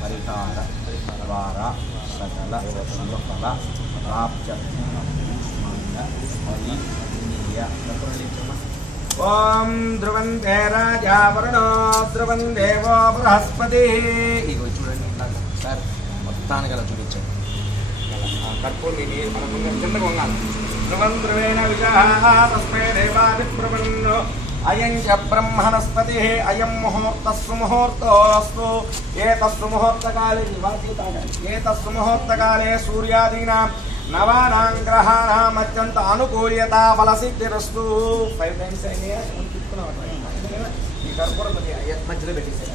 పరిహార ద్వార సకల సంపద ప్రాప్య ఓం ధ్రువంతే రాజా వరుణో ధ్రువం దేవో బృహస్పతి. ఇగో చూడండి ఇట్లాగా సార్ మొత్తానికి అలా చూపించండి. కర్పూర్ చిన్నగా వంగాలి. ధ్రువం ధ్రువేణ విజాః తస్మై దేవాదిప్రవన్నో అయం చ బ్రహ్మణస్పతి అయం ముహూర్తస్సు ముహూర్తోస్తు. ఏతస్సు ముహూర్తకాలే ఏతస్సు ముహూర్తకాలే సూర్యాదీనాం నవానాం గ్రహాణాం అత్యంత అనుకూల్యత ఫలసిద్ధిరస్తు. 5 టైమ్స్ అయినాయా ఈ కర్పూరం మధ్యలో పెట్టేసారు.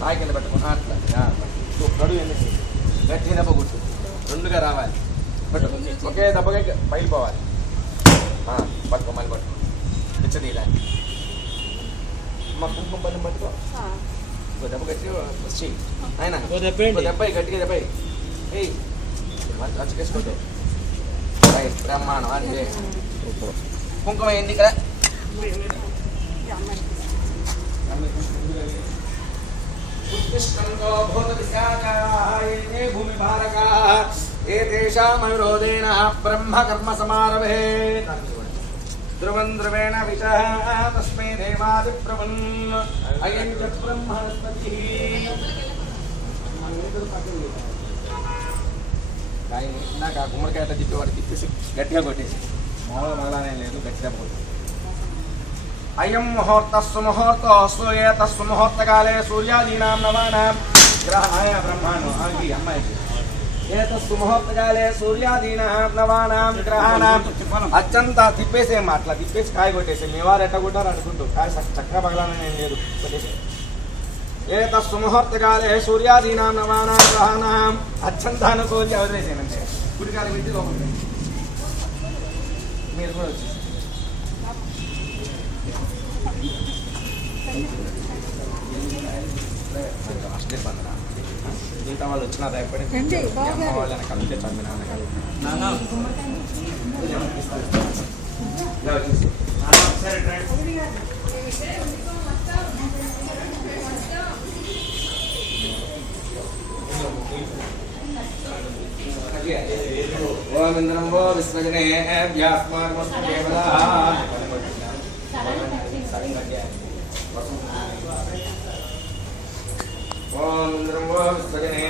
సాయి కింద పెట్టుకున్నా అట్లా గడు ఎందుకు గట్టి దెబ్బ కొట్టు రెండుగా రావాలి. పట్టు ఒకే దెబ్బగా పైపోవాలి. పట్టుకో మళ్ళీ పట్టుకో పిచ్చదీయడానికి. మా కుంకుమ పని పట్టుకో దెబ్బ గట్టి వచ్చి ఆయన దెబ్బ గట్టిగా దెబ్బ ఏయ్ అచ్చుకేసుకోండి. బ్రహ్మాండం అంటే కుంకుమ ఏంది ఇక్కడ భూమి భారకా ఏషామవిరోధేన బ్రహ్మ కర్మ సమారభే. ధ్రువం ధ్రువేణ విషః తస్మై దేవాదిప్రవన్ అయం చ బ్రహ్మణస్పతి. ఇందాక గుమ్మడికాయ తిప్పేవాడు తిప్పేసి గట్టిగా కొట్టేసి మామూలుగా మగలానే లేదు గట్టిగా పోతుంది. అయం ముహూర్తస్సు ముహూర్తోస్తు. ఏతస్సు ముహూర్తకాలే సూర్యాదీనాం నవానాం గ్రహాయ బ్రహ్మాణం ఆగి అమ్మాయికి. ఏతస్సు ముహూర్తకాలే సూర్యాదీనాం నవానాం గ్రహాణాం అత్యంత తిప్పేసేం అట్లా తిప్పేసి కాయ కొట్టేసి మీ వారు ఎట్ట కొట్టారు అనుకుంటూ కాయ చక్కగా పగలానే లేదు కొట్టేసి. ఏతస్సు ముహూర్తకాలే సూర్యాదీనాం నవానాం గ్రహాణాం అత్యంత అనుకూల్య వదిలేసేనంటే గుడికాలు పెట్టి లోపల మీరు కూడా వచ్చేసి మిగతా వాళ్ళు వచ్చిన భయపడి అమ్మ వాళ్ళని కలిపి చంపిన ఓం ఇంద్రం వో విశ్వజనే వ్యాస్మార్మస్తు దేవదా. ఓం ఇంద్రం వో విశ్వజనే